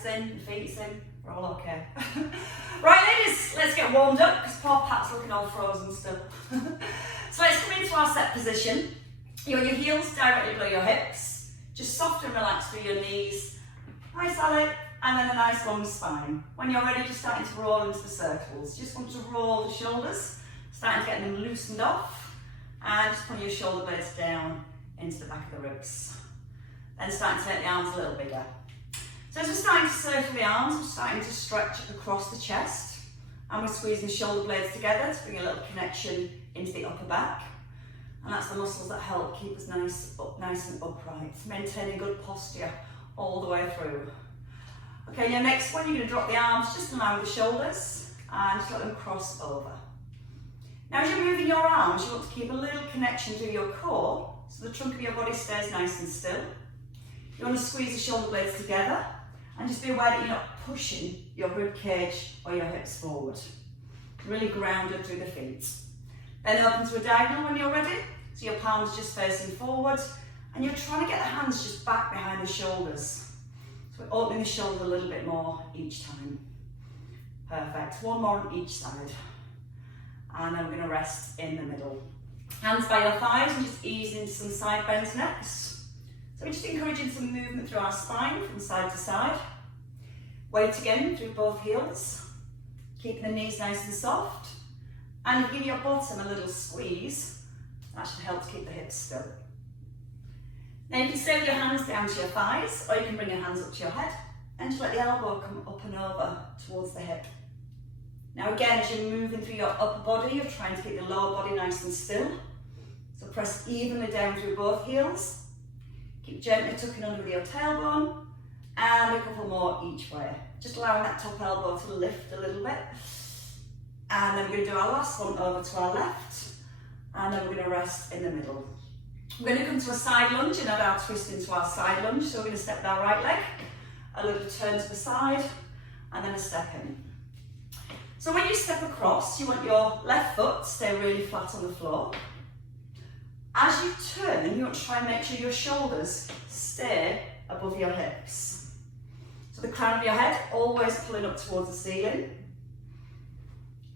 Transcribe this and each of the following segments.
head's in, the feet's in, we're all okay. Right ladies, let's get warmed up because poor Pat's looking all frozen still. So let's come into our set position. You want your heels directly below your hips, just soft and relaxed through your knees. Nice Alec, and then a nice long spine. When you're ready, just starting to roll into the circles. Just want to roll the shoulders, starting to get them loosened off, and just putting your shoulder blades down into the back of the ribs. Then starting to make the arms a little bigger. So as we're starting to circle the arms, we're starting to stretch across the chest, and we're squeezing the shoulder blades together to bring a little connection into the upper back. And that's the muscles that help keep us nice and upright, maintaining good posture all the way through. Okay, your next one, you're going to drop the arms just in line with the shoulders and just let them cross over. Now as you're moving your arms, you want to keep a little connection to your core so the trunk of your body stays nice and still. You want to squeeze the shoulder blades together and just be aware that you're not pushing your rib cage or your hips forward. Really grounded through the feet. Then open to a diagonal when you're ready, so your palms just facing forward, and you're trying to get the hands just back behind the shoulders. So we're opening the shoulder a little bit more each time. Perfect, one more on each side. And then we're going to rest in the middle. Hands by your thighs and just ease into some side bends next. So we're just encouraging some movement through our spine from side to side. Weight again through both heels, keeping the knees nice and soft. And give your bottom a little squeeze. That should help to keep the hips still. Now you can stay with your hands down to your thighs, or you can bring your hands up to your head and just let the elbow come up and over towards the hip. Now again, as you're moving through your upper body, you're trying to keep the lower body nice and still. So press evenly down through both heels. Keep gently tucking under with your tailbone, and a couple more each way. Just allowing that top elbow to lift a little bit. And then we're going to do our last one over to our left, and then we're going to rest in the middle. We're going to come to a side lunge and add our twist into our side lunge. So we're going to step with our right leg, a little turn to the side, and then a step in. So when you step across, you want your left foot to stay really flat on the floor. As you turn, you want to try and make sure your shoulders stay above your hips. So the crown of your head always pulling up towards the ceiling.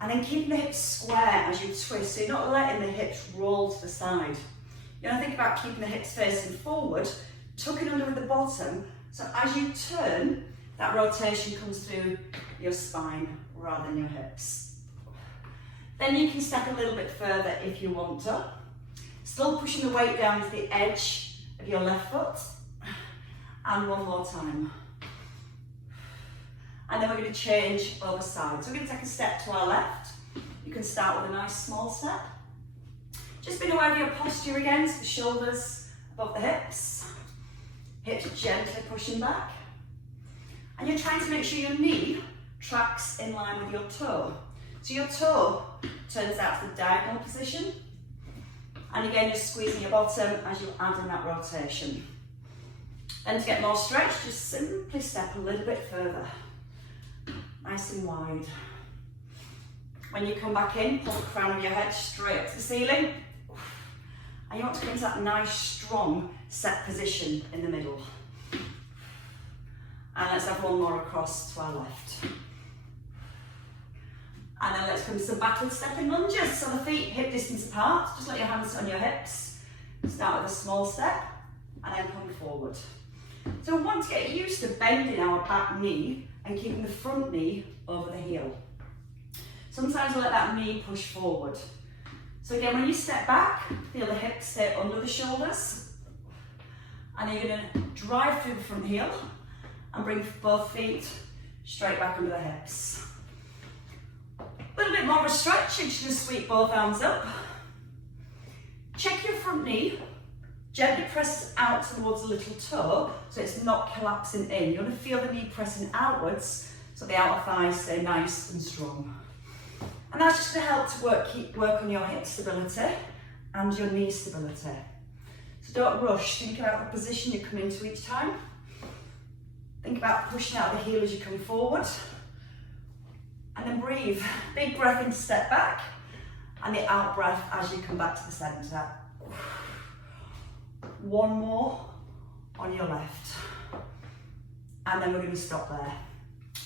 And then keeping the hips square as you twist, so you're not letting the hips roll to the side. You want to think about keeping the hips facing forward, tucking under with the bottom, so as you turn, that rotation comes through your spine rather than your hips. Then you can step a little bit further if you want to. Still pushing the weight down to the edge of your left foot. And one more time. And then we're going to change over sides. So we're going to take a step to our left. You can start with a nice small step. Just being aware of your posture again, so the shoulders above the hips. Hips gently pushing back. And you're trying to make sure your knee tracks in line with your toe. So your toe turns out to the diagonal position. And again, you're squeezing your bottom as you add in that rotation. Then to get more stretch, just simply step a little bit further. Nice and wide. When you come back in, pull the crown of your head straight up to the ceiling. And you want to come into that nice, strong, set position in the middle. And let's have one more across to our left. And then let's come to some backward stepping lunges. So the feet hip distance apart. Just let your hands sit on your hips. Start with a small step and then come forward. So we want to get used to bending our back knee and keeping the front knee over the heel. Sometimes we'll let that knee push forward. So again, when you step back, feel the hips stay under the shoulders. And you're going to drive through the front heel and bring both feet straight back under the hips. A little bit more of a stretch, you're just going to sweep both arms up. Check your front knee. Gently press out towards the little toe so it's not collapsing in. You want to feel the knee pressing outwards so the outer thighs stay nice and strong. And that's just going to help to work on your hip stability and your knee stability. So don't rush, think about the position you come into each time. Think about pushing out the heel as you come forward. And then breathe. Big breath in to step back and the out breath as you come back to the centre. One more on your left. and then we're going to stop there.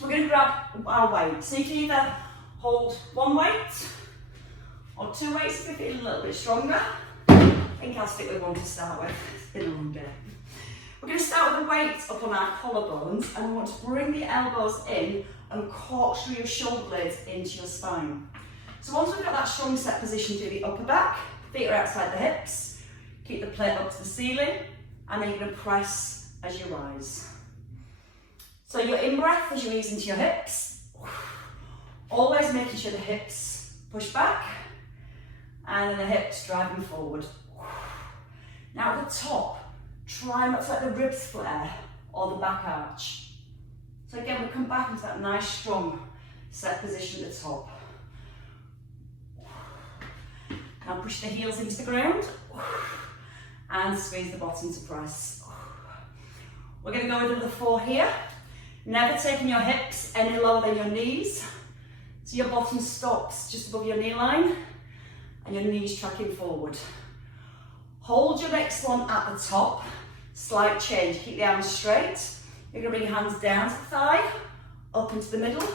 We're going to grab our weight. So you can either hold one weight or two weights if you're feeling a little bit stronger. I think I'll stick with one to start with. It's been a long day. We're going to start with the weight up on our collarbones, and we want to bring the elbows in and corkscrew your shoulder blades into your spine. So once we've got that strong set position through the upper back, feet are outside the hips, keep the plate up to the ceiling, and then you're going to press as you rise. So your in-breath as you ease into your hips, always making sure the hips push back, and then the hips driving forward. Now at the top, try not to let the ribs flare or the back arch. So again, we'll come back into that nice strong set position at the top. Now push the heels into the ground and squeeze the bottom to press. We're going to go with another 4 here. Never taking your hips any lower than your knees. So your bottom stops just above your knee line and your knees tracking forward. Hold your next one at the top. Slight change, keep the arms straight. You're going to bring your hands down to the thigh, up into the middle,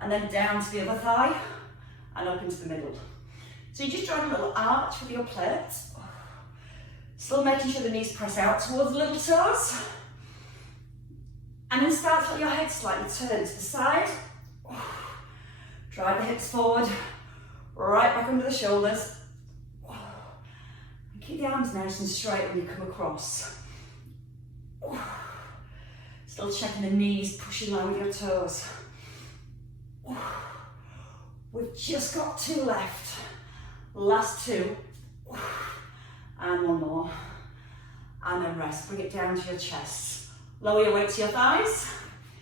and then down to the other thigh, and up into the middle. So you're just drawing a little arch with your plate. Still making sure the knees press out towards the little toes. And then start to let your head slightly turn to the side. Drive the hips forward, right back under the shoulders. And keep the arms nice and straight when you come across. Still checking the knees, pushing along with your toes. We've just got 2 left. Last 2. And 1 more. And then rest. Bring it down to your chest. Lower your weight to your thighs.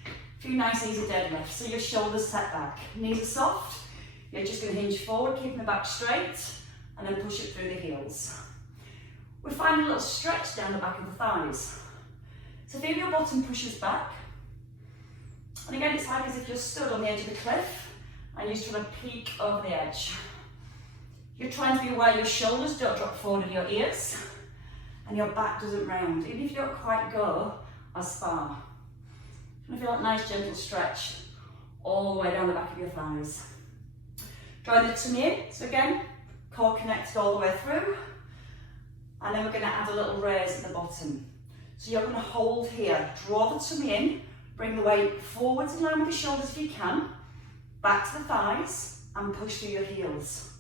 A few nice easy deadlifts. So your shoulders set back. Knees are soft. You're just going to hinge forward, keeping the back straight, and then push it through the heels. We find a little stretch down the back of the thighs. So feel your bottom pushes back. And again, it's like as if you're stood on the edge of the cliff and you're just trying to peek over the edge. You're trying to be aware your shoulders don't drop forward in your ears and your back doesn't round, even if you don't quite go as far. You feel that nice gentle stretch all the way down the back of your thighs. Drawing the tummy in, so again, core connected all the way through. And then we're going to add a little raise at the bottom. So you're going to hold here, draw the tummy in, bring the weight forwards in line with the shoulders if you can, back to the thighs, and push through your heels.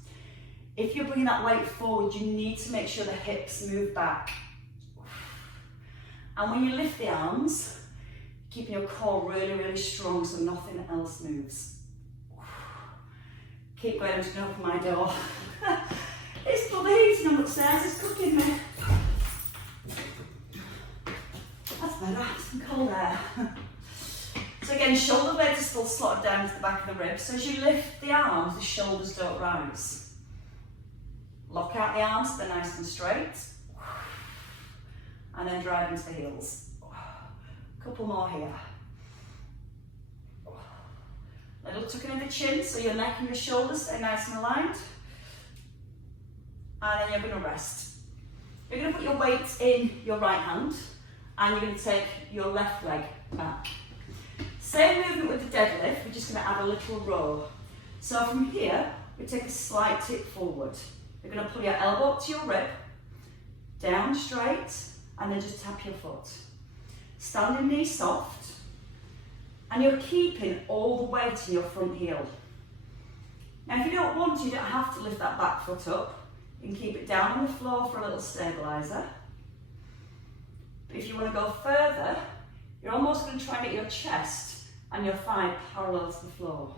If you're bringing that weight forward, you need to make sure the hips move back. And when you lift the arms, keeping your core really, really strong so nothing else moves. Keep going, I'm just going to open my door. It's bloody heating on upstairs, it's cooking me. That's better, some cold air. So again, shoulder blades are still slotted down to the back of the ribs. So as you lift the arms, the shoulders don't rise. Lock out the arms, they're nice and straight. And then drive into the heels. A couple more here. Little tucking in the chin, so your neck and your shoulders stay nice and aligned. And then you're going to rest. You're going to put your weight in your right hand, and you're going to take your left leg back. Same movement with the deadlift, we're just going to add a little row. So from here, we take a slight tip forward. You're going to pull your elbow up to your rib, down straight, and then just tap your foot. Standing knee soft, and you're keeping all the weight in your front heel. Now if you don't want to, you don't have to lift that back foot up. You can keep it down on the floor for a little stabiliser. But if you want to go further, you're almost going to try and get your chest and your thigh parallel to the floor.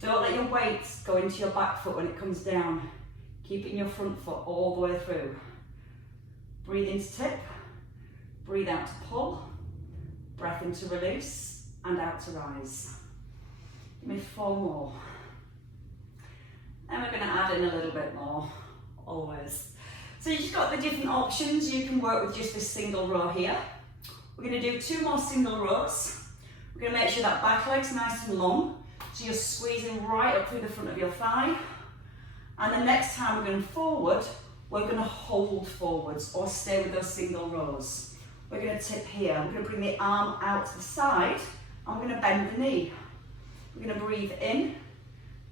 Don't let your weight go into your back foot when it comes down. Keep it in your front foot all the way through. Breathe in to tip, breathe out to pull, breath in to release, and out to rise. Give me 4 more. And we're going to add in a little bit more, always. So you've just got the different options. You can work with just this single row here. We're going to do 2 more single rows. We're going to make sure that back leg's nice and long, so you're squeezing right up through the front of your thigh. And the next time we're going forward, we're going to hold forwards or stay with those single rows. we're going to tip here. We're going to bring the arm out to the side and we're going to bend the knee. We're going to breathe in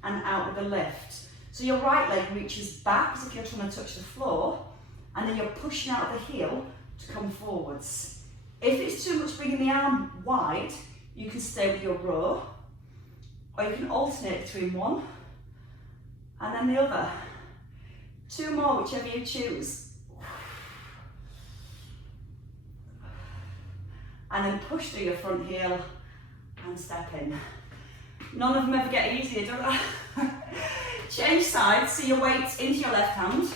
and out with a lift. So your right leg reaches back as if you're trying to touch the floor, and then you're pushing out the heel to come forwards. If it's too much bringing the arm wide, you can stay with your row, or you can alternate between one and then the other. 2 more, whichever you choose. And then push through your front heel and step in. None of them ever get easier, do they? Change sides, so your weight into your left hand.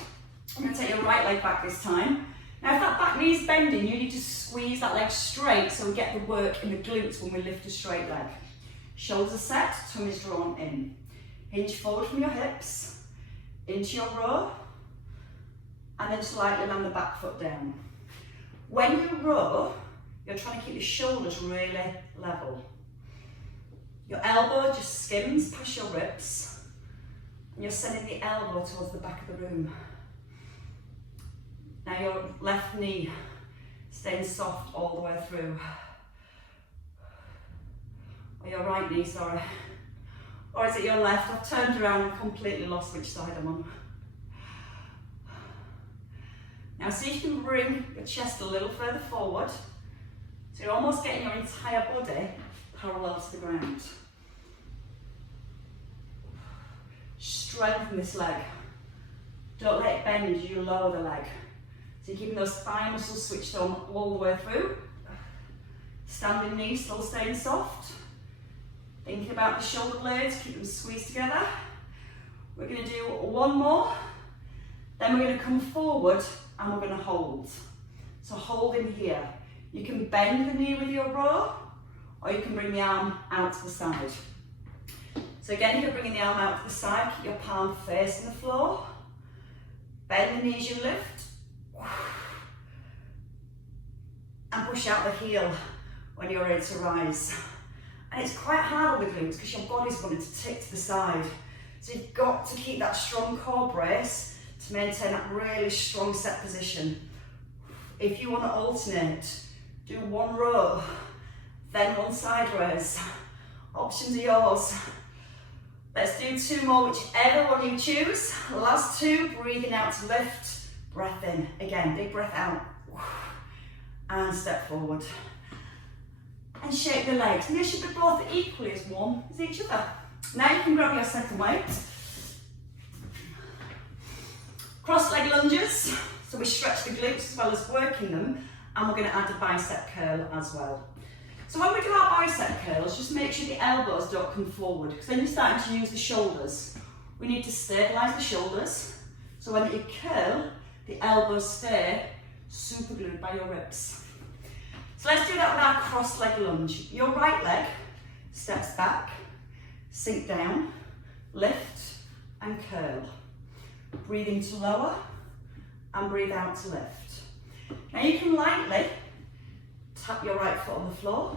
I'm going to take your right leg back this time. Now if that back knee is bending, you need to squeeze that leg straight so we get the work in the glutes when we lift a straight leg. Shoulders are set, tummies drawn in. Hinge forward from your hips, into your row, and then slightly land the back foot down. When you row, you're trying to keep your shoulders really level. Your elbow just skims past your ribs, and you're sending the elbow towards the back of the room. Now your left knee staying soft all the way through. Or your right knee, sorry. Or is it your left? I've turned around and completely lost which side I'm on. Now see if you can bring your chest a little further forward. So you're almost getting your entire body parallel to the ground. Strengthen this leg. Don't let it bend as you lower the leg. So you're keeping those thigh muscles switched on all the way through. Standing knees still staying soft. Thinking about the shoulder blades, keep them squeezed together. We're going to do 1 more. Then we're going to come forward and we're going to hold. So hold in here. You can bend the knee with your row, or you can bring the arm out to the side. So again, if you're bringing the arm out to the side, keep your palm facing the floor. Bend the knee as you lift. And push out the heel when you're ready to rise. And it's quite hard on the glutes because your body's wanting to tick to the side. So you've got to keep that strong core brace to maintain that really strong set position. If you want to alternate, do 1 row, then 1 side raise. Options are yours. Let's do 2 more, whichever one you choose. Last 2, breathing out to lift, breath in. Again, big breath out. And step forward. And shake the legs. And they should be both equally as warm as each other. Now you can grab your second weight. Cross leg lunges. So we stretch the glutes as well as working them. And we're going to add a bicep curl as well. So when we do our bicep curls, just make sure the elbows don't come forward, because then you're starting to use the shoulders. We need to stabilise the shoulders, so when you curl, the elbows stay super glued by your ribs. So let's do that with our cross leg lunge. Your right leg steps back, sink down, lift and curl. Breathe in to lower and breathe out to lift. Now you can lightly tap your right foot on the floor,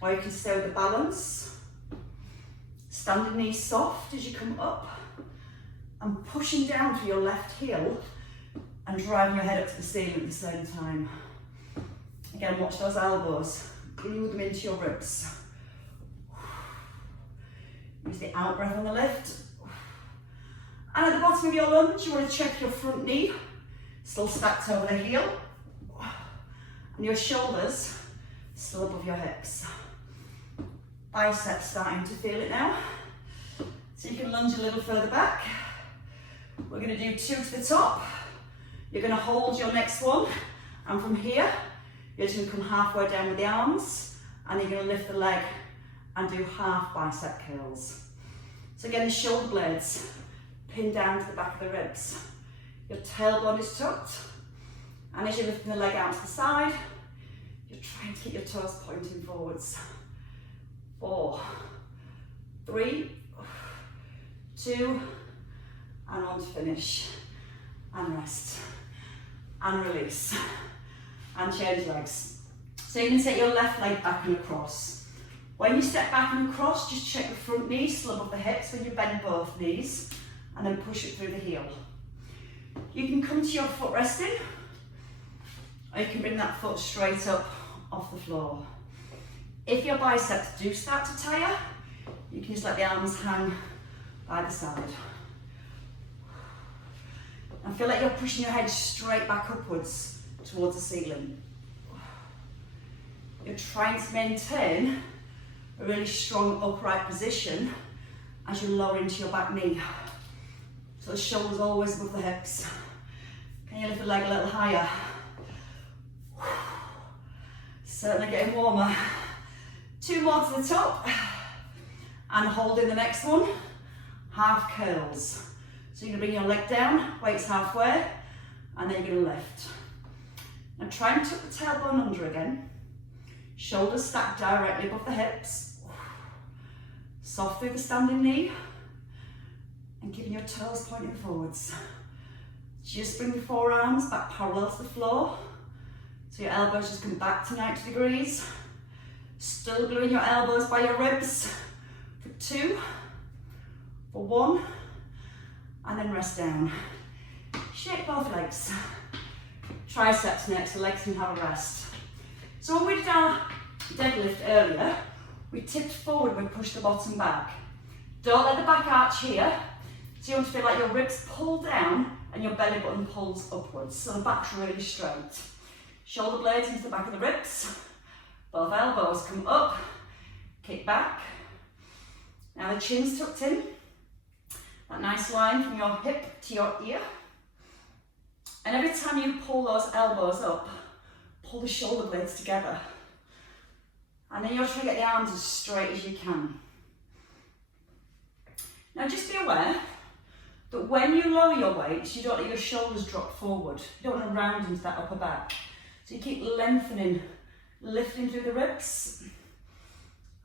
or you can stay with the balance. Standing knees soft as you come up and pushing down to your left heel and driving your head up to the ceiling at the same time. Again, watch those elbows, glue them into your ribs. Use the out breath on the lift. And at the bottom of your lunge, you want to check your front knee, still stacked over the heel. And your shoulders still above your hips. Biceps starting to feel it now. So you can lunge a little further back. We're going to do 2 to the top. You're going to hold your next one. And from here, you're just going to come halfway down with the arms. And you're going to lift the leg and do half bicep curls. So again, the shoulder blades pin down to the back of the ribs. Your tailbone is tucked. And as you're lifting the leg out to the side, you're trying to keep your toes pointing forwards. 4, 3, 2, and on to finish. And rest. And release. And change legs. So you can take your left leg back and across. When you step back and across, just check the front knee still above the hips when you bend both knees, and then push it through the heel. You can come to your foot resting, or you can bring that foot straight up off the floor. If your biceps do start to tire, you can just let the arms hang by the side. And feel like you're pushing your head straight back upwards towards the ceiling. You're trying to maintain a really strong upright position as you lower into your back knee. So the shoulders always above the hips. Can you lift the leg a little higher? Certainly getting warmer. 2 more to the top. And holding the next one, half curls. So you're going to bring your leg down, weights halfway, and then you're going to lift. Now try and tuck the tailbone under again. Shoulders stacked directly above the hips. Soft through the standing knee. And keeping your toes pointing forwards. Just bring the forearms back parallel to the floor. So your elbows just come back to 90 degrees. Still gluing your elbows by your ribs. For 2, for 1, and then rest down. Shake both legs. Triceps next, the legs can have a rest. So when we did our deadlift earlier, we tipped forward, we pushed the bottom back. Don't let the back arch here. So you want to feel like your ribs pull down and your belly button pulls upwards. So the back's really straight. Shoulder blades into the back of the ribs. Both elbows come up, kick back. Now the chin's tucked in. That nice line from your hip to your ear. And every time you pull those elbows up, pull the shoulder blades together. And then you're trying to get the arms as straight as you can. Now just be aware that when you lower your weights, you don't let your shoulders drop forward. You don't want to round into that upper back. So you keep lengthening, lifting through the ribs.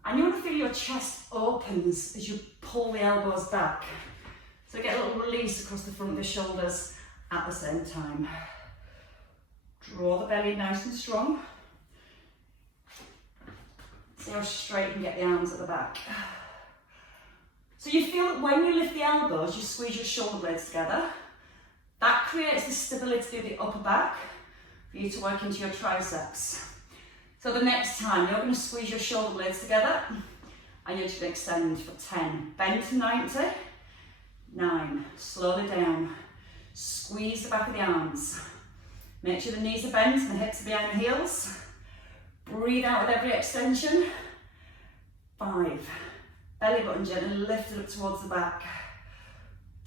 And you want to feel your chest opens as you pull the elbows back. So get a little release across the front of the shoulders at the same time. Draw the belly nice and strong. See how straight you can get the arms at the back. So you feel that when you lift the elbows, you squeeze your shoulder blades together. That creates the stability through the upper back for you to work into your triceps. So the next time, you're going to squeeze your shoulder blades together and you're just going to extend for 10. Bend to 90. 9. Slowly down. Squeeze the back of the arms. Make sure the knees are bent and the hips are behind the heels. Breathe out with every extension. 5. Belly button gently lifted up towards the back.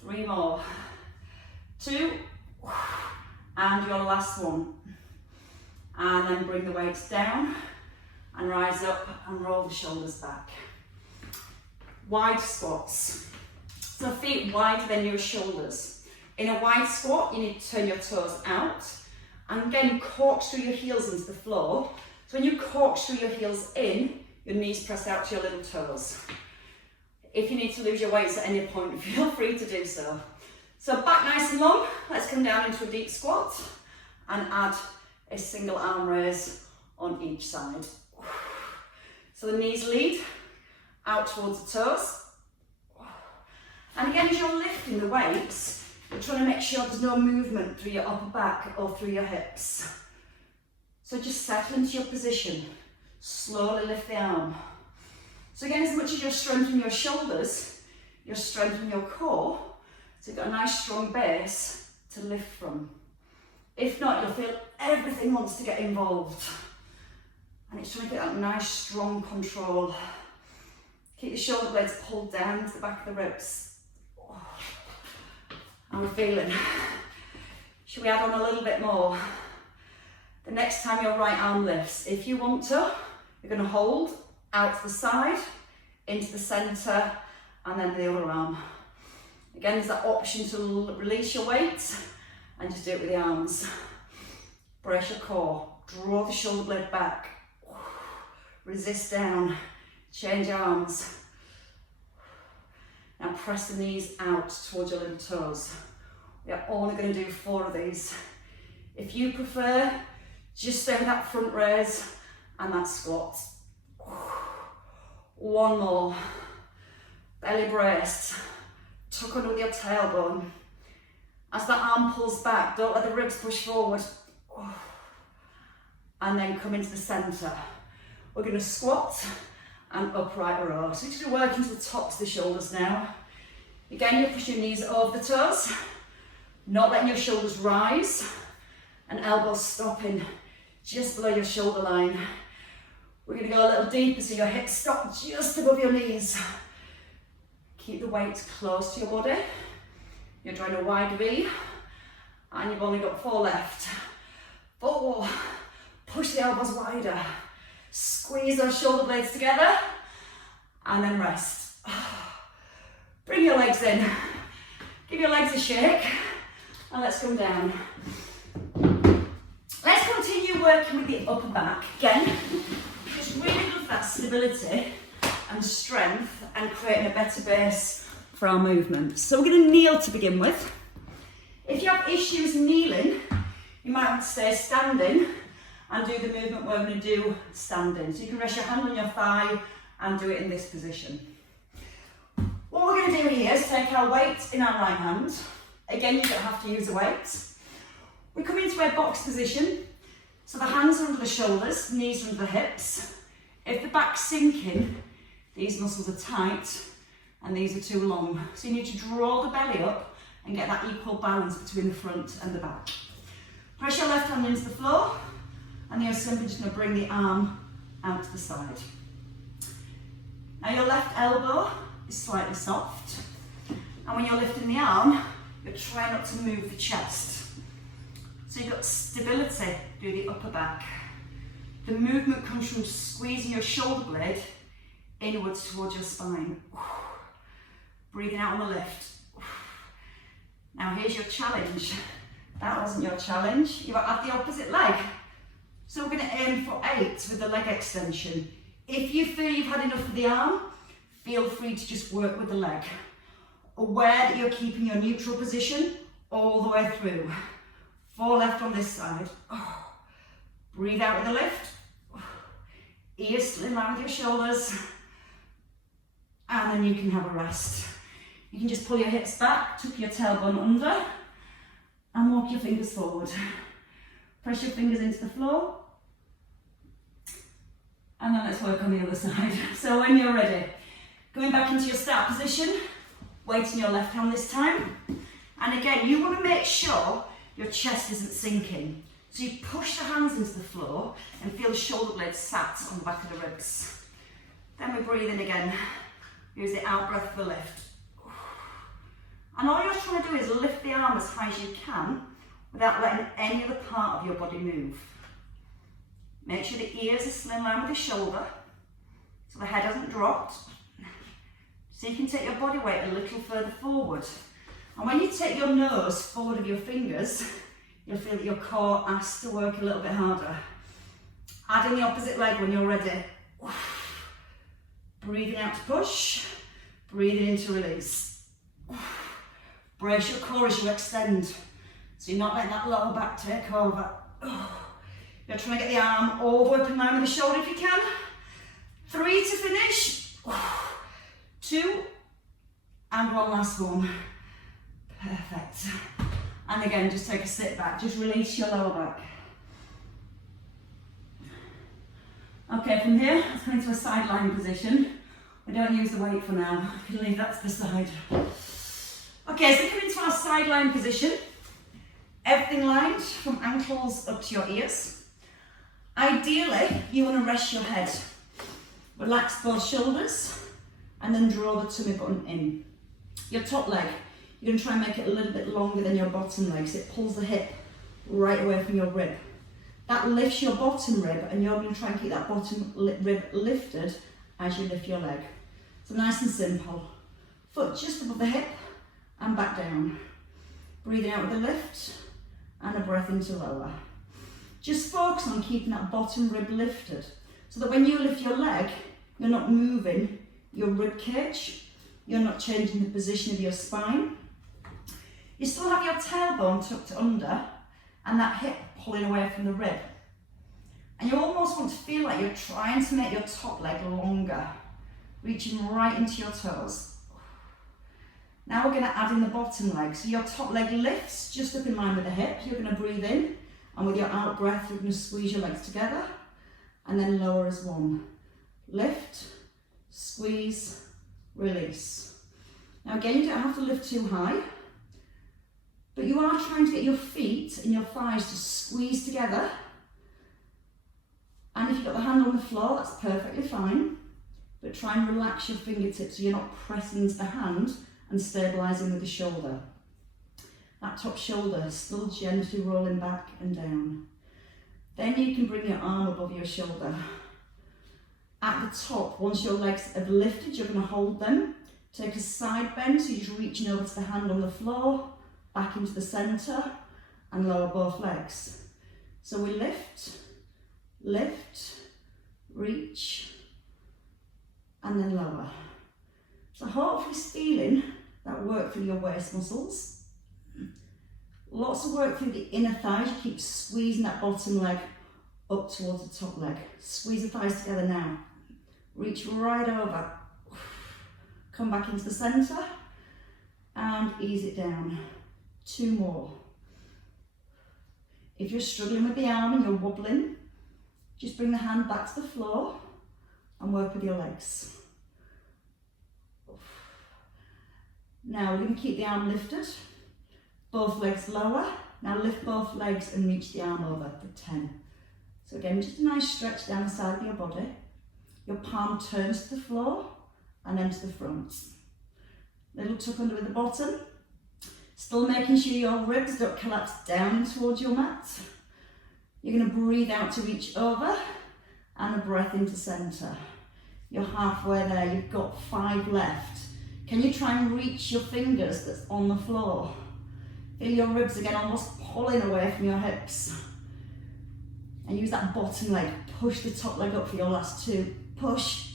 3 more. 2. And your last one. And then bring the weights down and rise up and roll the shoulders back. Wide squats. So feet wider than your shoulders. In a wide squat, you need to turn your toes out. And again, corkscrew your heels into the floor. So when you corkscrew your heels in, your knees press out to your little toes. If you need to lose your weights at any point, feel free to do so. So back nice and long. Let's come down into a deep squat and add a single arm raise on each side. So the knees lead out towards the toes. And again, as you're lifting the weights, you're trying to make sure there's no movement through your upper back or through your hips. So just settle into your position. Slowly lift the arm. So again, as much as you're strengthening your shoulders, you're strengthening your core. So you've got a nice strong base to lift from. If not, you'll feel everything wants to get involved. And it's trying to get that nice strong control. Keep the shoulder blades pulled down to the back of the ribs. And we're feeling. Should we add on a little bit more? The next time your right arm lifts, if you want to, you're going to hold out to the side, into the centre, and then the other arm. Again, there's that option to release your weight and just do it with the arms. Brace your core, draw the shoulder blade back, resist down, change arms. Now press the knees out towards your little toes. We are only going to do 4 of these. If you prefer, just stay with that front raise and that squat. 1 more. Belly braced. Tuck under with your tailbone. As the arm pulls back, don't let the ribs push forward. and then come into the centre. We're going to squat and upright row. So you're just going to work into the tops of the shoulders now. Again, you push your knees over the toes, not letting your shoulders rise, and elbows stopping just below your shoulder line. We're going to go a little deeper so your hips stop just above your knees. Keep the weight close to your body. You're drawing a wide V, and you've only got 4 left. 4, push the elbows wider. Squeeze those shoulder blades together, and then rest. Bring your legs in. Give your legs a shake, and let's come down. Let's continue working with the upper back. Again, just really good for that stability and strength and creating a better base for our movement. So we're going to kneel to begin with. If you have issues kneeling, you might want to stay standing and do the movement we're going to do standing. So you can rest your hand on your thigh and do it in this position. What we're going to do here is take our weight in our right hand. Again, you don't have to use the weight. We come into a box position. So the hands are under the shoulders, knees are under the hips. If the back's sinking, these muscles are tight and these are too long. So you need to draw the belly up and get that equal balance between the front and the back. Press your left hand into the floor, and then you're simply just going to bring the arm out to the side. Now your left elbow is slightly soft, and when you're lifting the arm, you're trying not to move the chest. So you've got stability through the upper back. The movement comes from squeezing your shoulder blade inwards towards your spine. Breathing out on the lift. Now here's your challenge. That wasn't your challenge. You are at the opposite leg. So we're going to aim for 8 with the leg extension. If you feel you've had enough of the arm, feel free to just work with the leg. Aware that you're keeping your neutral position all the way through. 4 left on this side. Breathe out with the lift. Ears still in line with your shoulders. And then you can have a rest. You can just pull your hips back, tuck your tailbone under, and walk your fingers forward. Press your fingers into the floor. And then let's work on the other side. So when you're ready, going back into your start position, weight in your left hand this time. And again, you want to make sure your chest isn't sinking. So you push the hands into the floor and feel the shoulder blades sat on the back of the ribs. Then we breathe in again. Use the out breath for the lift. And all you're trying to do is lift the arm as high as you can without letting any other part of your body move. Make sure the ears are still in line with the shoulder so the head hasn't dropped. So you can take your body weight a little further forward. And when you take your nose forward of your fingers, you'll feel that your core asks to work a little bit harder. Add in the opposite leg when you're ready. Breathing out to push, breathing in to release. Brace your core as you extend, so you're not letting that lower back take over. You're trying to get the arm all the way up in line with the shoulder if you can. 3 to finish. 2, and 1 last one. Perfect. And again, just take a sit back, just release your lower back. Okay, from here, let's come into a side lying position. We don't use the weight for now, you can leave that to the side. Okay, so come into our side lying position. Everything lined from ankles up to your ears. Ideally, you want to rest your head. Relax both shoulders and then draw the tummy button in. Your top leg, you're going to try and make it a little bit longer than your bottom leg, so it pulls the hip right away from your rib. That lifts your bottom rib, and you're going to try and keep that bottom rib lifted as you lift your leg. So nice and simple. Foot just above the hip and back down. Breathing out with a lift and a breath into lower. Just focus on keeping that bottom rib lifted so that when you lift your leg, you're not moving your rib cage, you're not changing the position of your spine. You still have your tailbone tucked under and that hip pulling away from the rib. And you almost want to feel like you're trying to make your top leg longer, reaching right into your toes. Now we're going to add in the bottom leg. So your top leg lifts just up in line with the hip. You're going to breathe in And with your out breath, you're going to squeeze your legs together and then lower as one. Lift, squeeze, release. Now again, you don't have to lift too high, but you are trying to get your feet and your thighs to squeeze together. And if you've got the hand on the floor, that's perfectly fine, but try and relax your fingertips so you're not pressing into the hand and stabilising with the shoulder. That top shoulder still gently rolling back and down. Then you can bring your arm above your shoulder. At the top, once your legs have lifted, you're going to hold them. Take a side bend, so you're just reaching over to the hand on the floor, back into the centre, and lower both legs. So we lift, reach, and then lower. So hopefully feeling that work through your waist muscles. Lots of work through the inner thighs. You keep squeezing that bottom leg up towards the top leg. Squeeze the thighs together now. Reach right over. Come back into the centre and ease it down. 2 more. If you're struggling with the arm and you're wobbling, just bring the hand back to the floor and work with your legs. Now we're going to keep the arm lifted. Both legs lower. Now lift both legs and reach the arm over for 10. So again, just a nice stretch down the side of your body. Your palm turns to the floor and then to the front. Little tuck under at the bottom. Still making sure your ribs don't collapse down towards your mat. You're going to breathe out to reach over and a breath into centre. You're halfway there, you've got 5 left. Can you try and reach your fingers that's on the floor? Feel your ribs again almost pulling away from your hips. And use that bottom leg. Push the top leg up for your last 2. Push,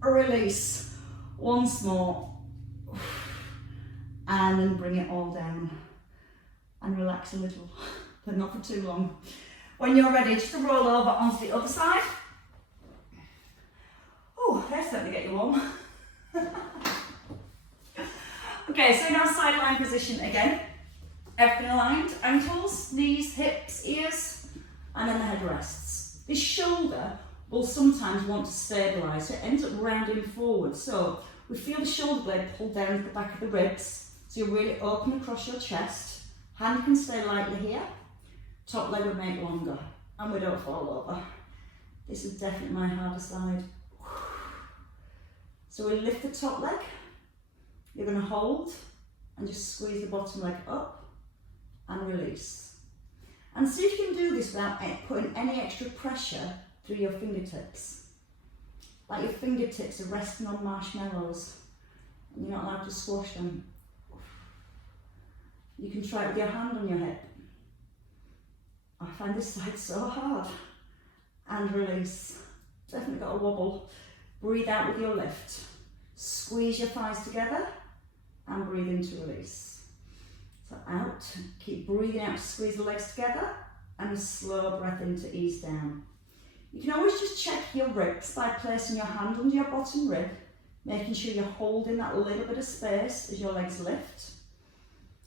release. Once more. And then bring it all down. And relax a little, but not for too long. When you're ready, just to roll over onto the other side. Oh, they're starting to get you warm. Okay, so in our sideline position again. Everything aligned, ankles, knees, hips, ears, and then the head rests. This shoulder will sometimes want to stabilise, so it ends up rounding forward. So we feel the shoulder blade pull down to the back of the ribs, so you're really open across your chest. Hand can stay lightly here, top leg would make longer, and we don't fall over. This is definitely my harder side. So we lift the top leg, you're going to hold, and just squeeze the bottom leg up, and release. And see if you can do this without putting any extra pressure through your fingertips. Like your fingertips are resting on marshmallows and you're not allowed to squash them. You can try it with your hand on your hip. I find this side so hard. And release. Definitely got a wobble. Breathe out with your lift. Squeeze your thighs together and breathe into release. So out, keep breathing out to squeeze the legs together and a slow breath in to ease down. You can always just check your ribs by placing your hand under your bottom rib, making sure you're holding that little bit of space as your legs lift.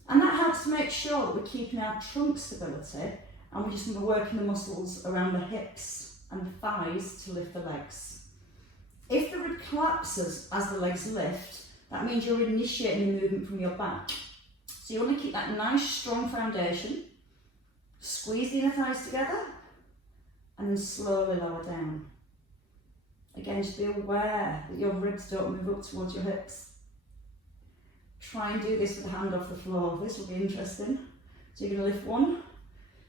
And that helps to make sure that we're keeping our trunk stability and we're just going to be working the muscles around the hips and the thighs to lift the legs. If the rib collapses as the legs lift, that means you're initiating the movement from your back. So you want to keep that nice strong foundation, squeeze the inner thighs together, and then slowly lower down. Again, just be aware that your ribs don't move up towards your hips. Try and do this with the hand off the floor. This will be interesting. So you're going to lift one,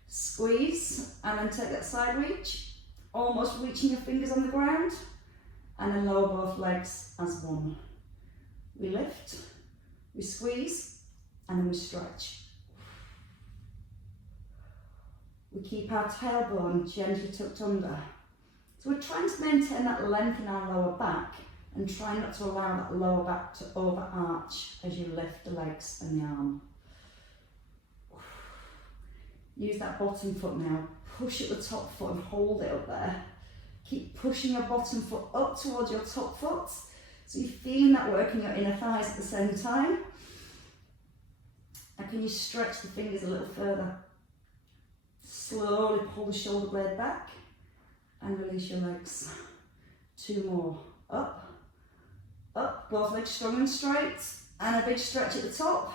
squeeze, and then take that side reach, almost reaching your fingers on the ground, and then lower both legs as one. We lift, we squeeze, and then we stretch. We keep our tailbone gently tucked under. So we're trying to maintain that length in our lower back and try not to allow that lower back to overarch as you lift the legs and the arm. Use that bottom foot now. Push at the top foot and hold it up there. Keep pushing your bottom foot up towards your top foot. So you're feeling that work in your inner thighs at the same time. And can you stretch the fingers a little further? Slowly pull the shoulder blade back and release your legs. 2 more. Up, up, both legs strong and straight, and a big stretch at the top.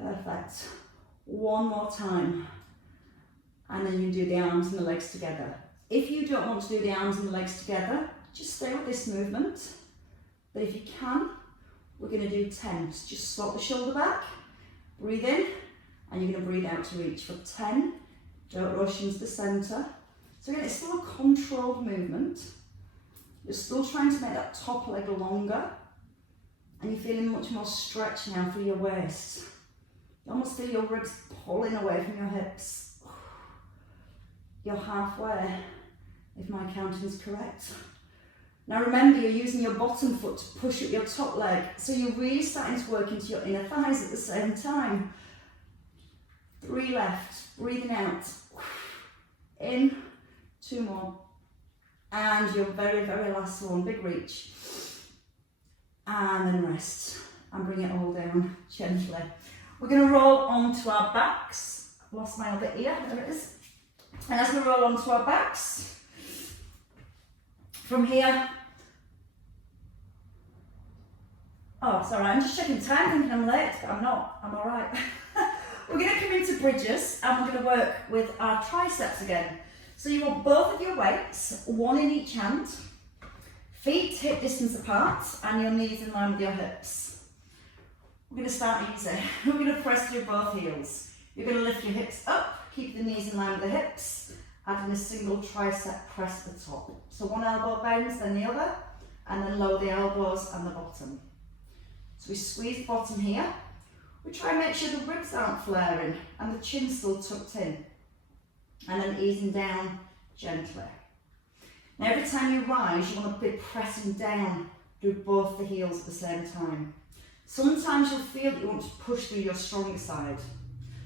Perfect. 1 more time. And then you do the arms and the legs together. If you don't want to do the arms and the legs together, just stay with this movement. But if you can, we're going to do 10. So just swap the shoulder back, breathe in, and you're going to breathe out to reach for 10. Don't rush into the centre. So again, it's still a controlled movement. You're still trying to make that top leg longer, and you're feeling much more stretch now through your waist. You almost feel your ribs pulling away from your hips. You're halfway, if my counting is correct. Now remember, you're using your bottom foot to push up your top leg, so you're really starting to work into your inner thighs at the same time. 3 left, breathing out. In, 2 more. And your very, very last one, big reach. And then rest. And bring it all down gently. We're going to roll onto our backs. I've lost my other ear, there it is. And as we roll onto our backs, from here, oh, sorry, I'm just checking time, thinking I'm late, but I'm not, I'm all right. We're going to come into bridges, and we're going to work with our triceps again. So you want both of your weights, 1 in each hand, feet hip distance apart, and your knees in line with your hips. We're going to start easy. We're going to press through both heels. You're going to lift your hips up, keep the knees in line with the hips, adding a single tricep press at the top. So 1 elbow bends, then the other, and then lower the elbows and the bottom. So we squeeze the bottom here. We try and make sure the ribs aren't flaring and the chin's still tucked in. And then easing down gently. Now every time you rise, you want to be pressing down through both the heels at the same time. Sometimes you'll feel that you want to push through your stronger side.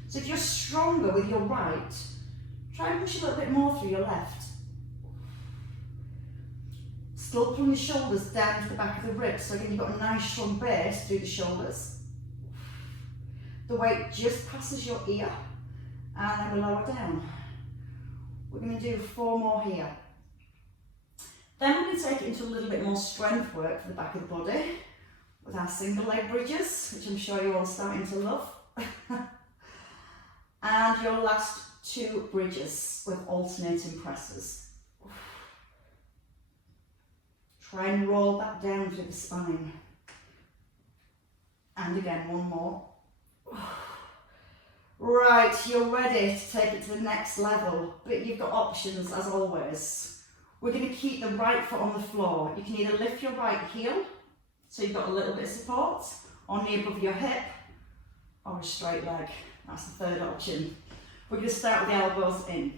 So if you're stronger with your right, try and push a little bit more through your left. Still pulling the shoulders down to the back of the ribs, so again you've got a nice strong base through the shoulders. The weight just passes your ear, and then we lower down. We're going to do 4 more here. Then we're going to take it into a little bit more strength work for the back of the body with our single leg bridges, which I'm sure you're all starting to love. And your last 2 bridges with alternating presses. Try and roll that down through the spine. And again, 1 more. Right, you're ready to take it to the next level, but you've got options as always. We're going to keep the right foot on the floor. You can either lift your right heel, so you've got a little bit of support, or knee above your hip, or a straight leg. That's the 3rd option. We're going to start with the elbows in.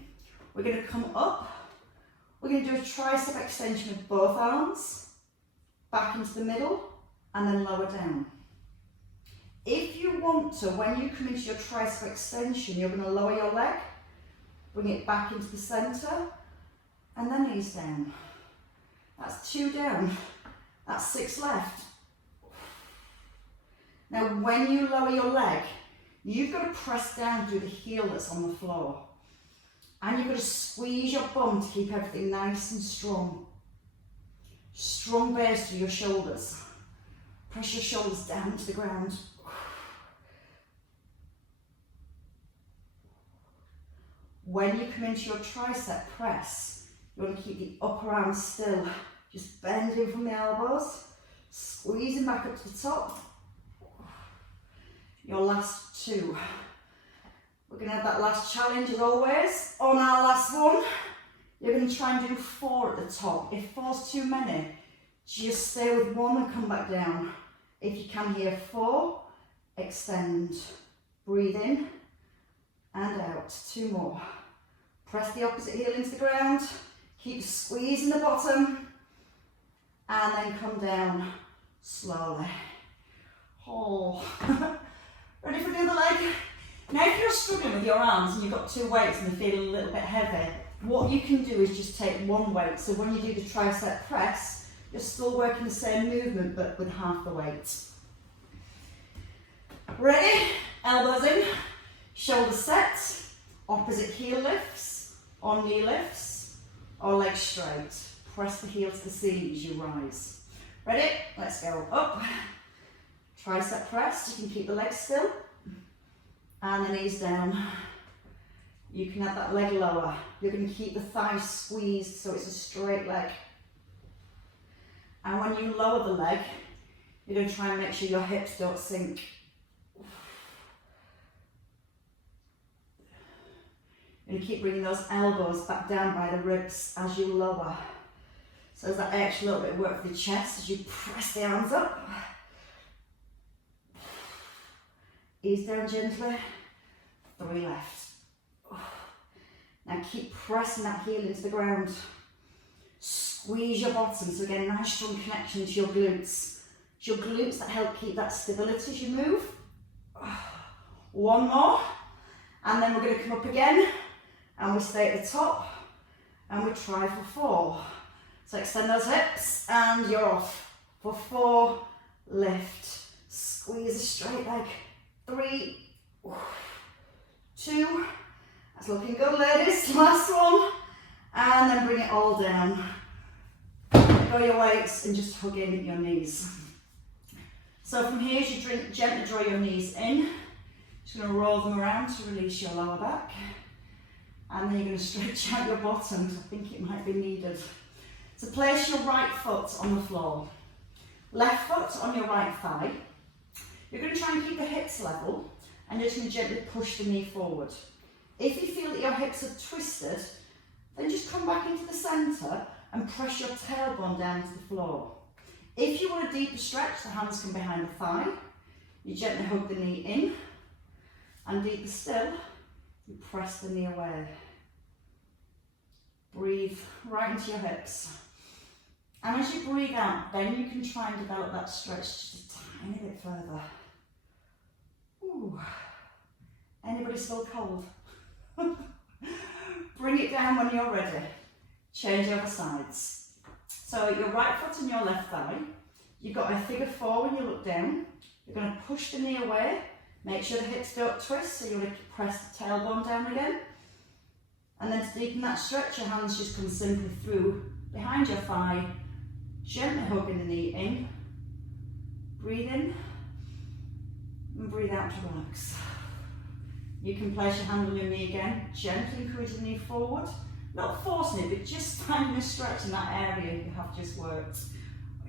We're going to come up. We're going to do a tricep extension with both arms, back into the middle, and then lower down. If you want to, when you come into your tricep extension, you're going to lower your leg, bring it back into the centre, and then knees down. That's 2 down. That's 6 left. Now, when you lower your leg, you've got to press down through the heel that's on the floor. And you've got to squeeze your bum to keep everything nice and strong. Strong base through your shoulders. Press your shoulders down to the ground. When you come into your tricep press, you want to keep the upper arm still. Just bending from the elbows, squeezing back up to the top. Your last 2. We're going to have that last challenge as always. On our last one, you're going to try and do 4 at the top. If 4's too many, just stay with 1 and come back down. If you can hear 4, extend. Breathe in and out. 2 more. Press the opposite heel into the ground. Keep squeezing the bottom. And then come down slowly. Oh. Ready for the other leg? Now if you're struggling with your arms and you've got 2 weights and they're feeling a little bit heavy, what you can do is just take 1 weight. So when you do the tricep press, you're still working the same movement but with half the weight. Ready? Elbows in, shoulders set, Opposite heel lifts, or knee lifts, or legs straight. Press the heel to the ceiling as you rise. Ready? Let's go. Up. Tricep press. You can keep the legs still. And the knees down. You can have that leg lower. You're going to keep the thighs squeezed so it's a straight leg. And when you lower the leg, you're going to try and make sure your hips don't sink. You're going to keep bringing those elbows back down by the ribs as you lower. So there's that extra little bit of work for the chest as you press the arms up. Ease down gently. 3 left. Now keep pressing that heel into the ground. Squeeze your bottom, so again, nice strong connection to your glutes. It's your glutes that help keep that stability as you move. 1 more, and then we're going to come up again, and we stay at the top, and we try for 4. So extend those hips, and you're off. For 4, lift. Squeeze a straight leg. 3, 2, that's looking good, ladies. Last one, and then bring it all down. Let go your weights and just hug in your knees. So from here, as you gently draw your knees in, just going to roll them around to release your lower back. And then you're going to stretch out your bottom, because I think it might be needed. So place your right foot on the floor. Left foot on your right thigh. You're going to try and keep the hips level, and you're just going to gently push the knee forward. If you feel that your hips are twisted, then just come back into the centre and press your tailbone down to the floor. If you want a deeper stretch, the hands come behind the thigh. You gently hug the knee in, and deeper still, you press the knee away. Breathe right into your hips. And as you breathe out, then you can try and develop that stretch just a tiny bit further. Ooh. Anybody still cold? Bring it down when you're ready. Change over sides. So your right foot and your left thigh. You've got a figure 4 when you look down. You're going to push the knee away. Make sure the hips don't twist, so you're going to press the tailbone down again. And then to deepen that stretch, your hands just come simply through behind your thigh, gently hugging the knee in. Breathe in and breathe out to relax. You can place your hand on your knee again, gently encourage the knee forward. Not forcing it, but just finding a stretch in that area you have just worked.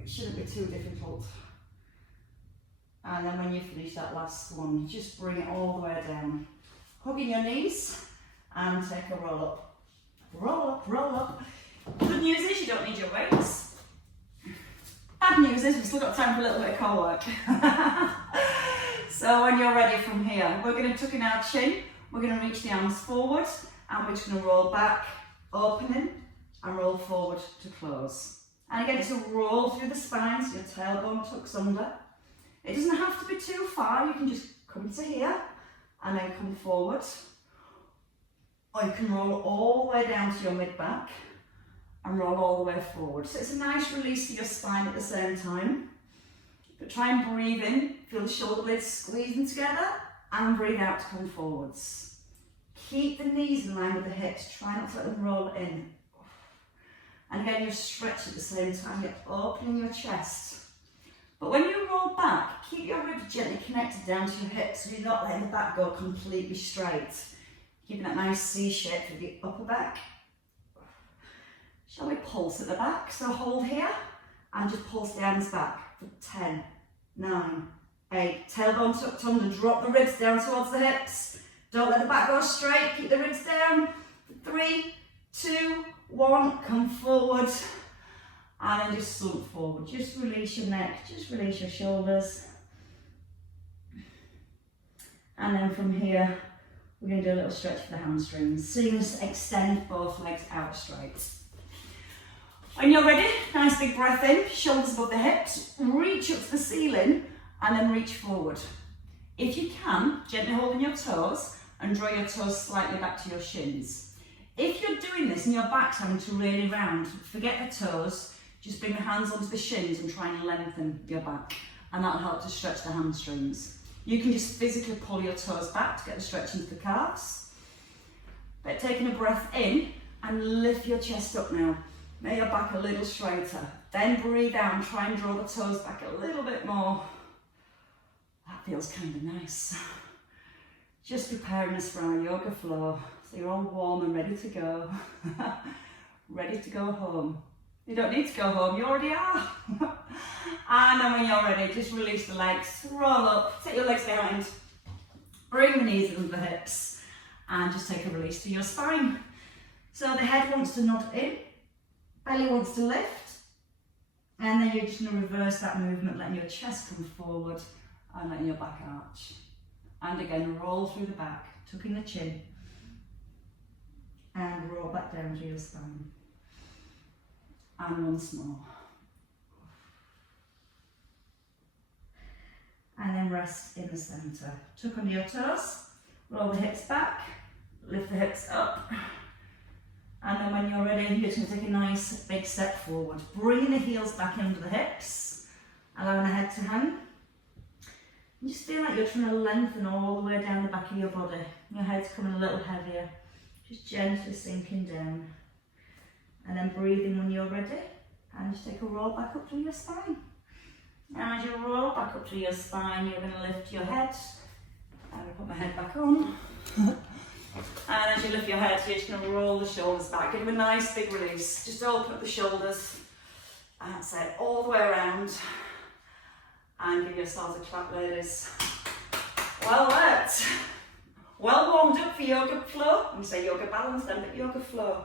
It shouldn't be too difficult. And then when you finish that last one, just bring it all the way down. Hugging your knees and take a roll up. Roll up, roll up. Good news is you don't need your weights. Bad news is we've still got time for a little bit of core work. So when you're ready from here, we're going to tuck in our chin, we're going to reach the arms forward, and we're just going to roll back, opening, and roll forward to close. And again, it's a roll through the spine, so your tailbone tucks under. It doesn't have to be too far, you can just come to here, and then come forward. Or you can roll all the way down to your mid-back, and roll all the way forward. So it's a nice release to your spine at the same time. But try and breathe in, feel the shoulder blades squeezing together, and breathe out to come forwards. Keep the knees in line with the hips, try not to let them roll in. And again, you're stretching at the same time, you're opening your chest. But when you roll back, keep your ribs gently connected down to your hips, so you're not letting the back go completely straight. Keeping that nice C shape for the upper back. Shall we pulse at the back? So hold here, and just pulse the hands back. For 10, 9, 8, tailbone tucked under, drop the ribs down towards the hips. Don't let the back go straight, keep the ribs down. 3, 2, 1, come forward. And then just slump forward. Just release your neck, just release your shoulders. And then from here, we're going to do a little stretch for the hamstrings. So you just extend both legs out straight. When you're ready, nice big breath in, shoulders above the hips, reach up to the ceiling and then reach forward. If you can, gently holding your toes and draw your toes slightly back to your shins. If you're doing this and your back's having to really round, forget the toes, just bring the hands onto the shins and try and lengthen your back, and that'll help to stretch the hamstrings. You can just physically pull your toes back to get the stretch into the calves. But taking a breath in and lift your chest up now. Make your back a little straighter. Then breathe out and try and draw the toes back a little bit more. That feels kind of nice. Just preparing us for our yoga flow. So you're all warm and ready to go. Ready to go home. You don't need to go home, you already are. And then when you're ready, just release the legs, roll up, take your legs behind, bring the knees under the hips, and just take a release to your spine. So the head wants to nod in, belly wants to lift, and then you're just going to reverse that movement, letting your chest come forward and letting your back arch. And again, roll through the back, tucking the chin, and roll back down to your spine. And once more. And then rest in the centre. Tuck under your toes, roll the hips back, lift the hips up. And then when you're ready, you're just going to take a nice big step forward. Bringing the heels back under the hips, allowing the head to hang. And just feel like you're trying to lengthen all the way down the back of your body. Your head's coming a little heavier. Just gently sinking down. And then breathe in when you're ready. And just take a roll back up to your spine. And as you roll back up to your spine, you're going to lift your head. I'm going to put my head back on. And as you lift your head, you're just going to roll the shoulders back. Give them a nice big release. Just open up the shoulders. That's it, all the way around. And give yourselves a clap, ladies. Well worked. Well warmed up for yoga flow. I'm going to say yoga balance then, but yoga flow.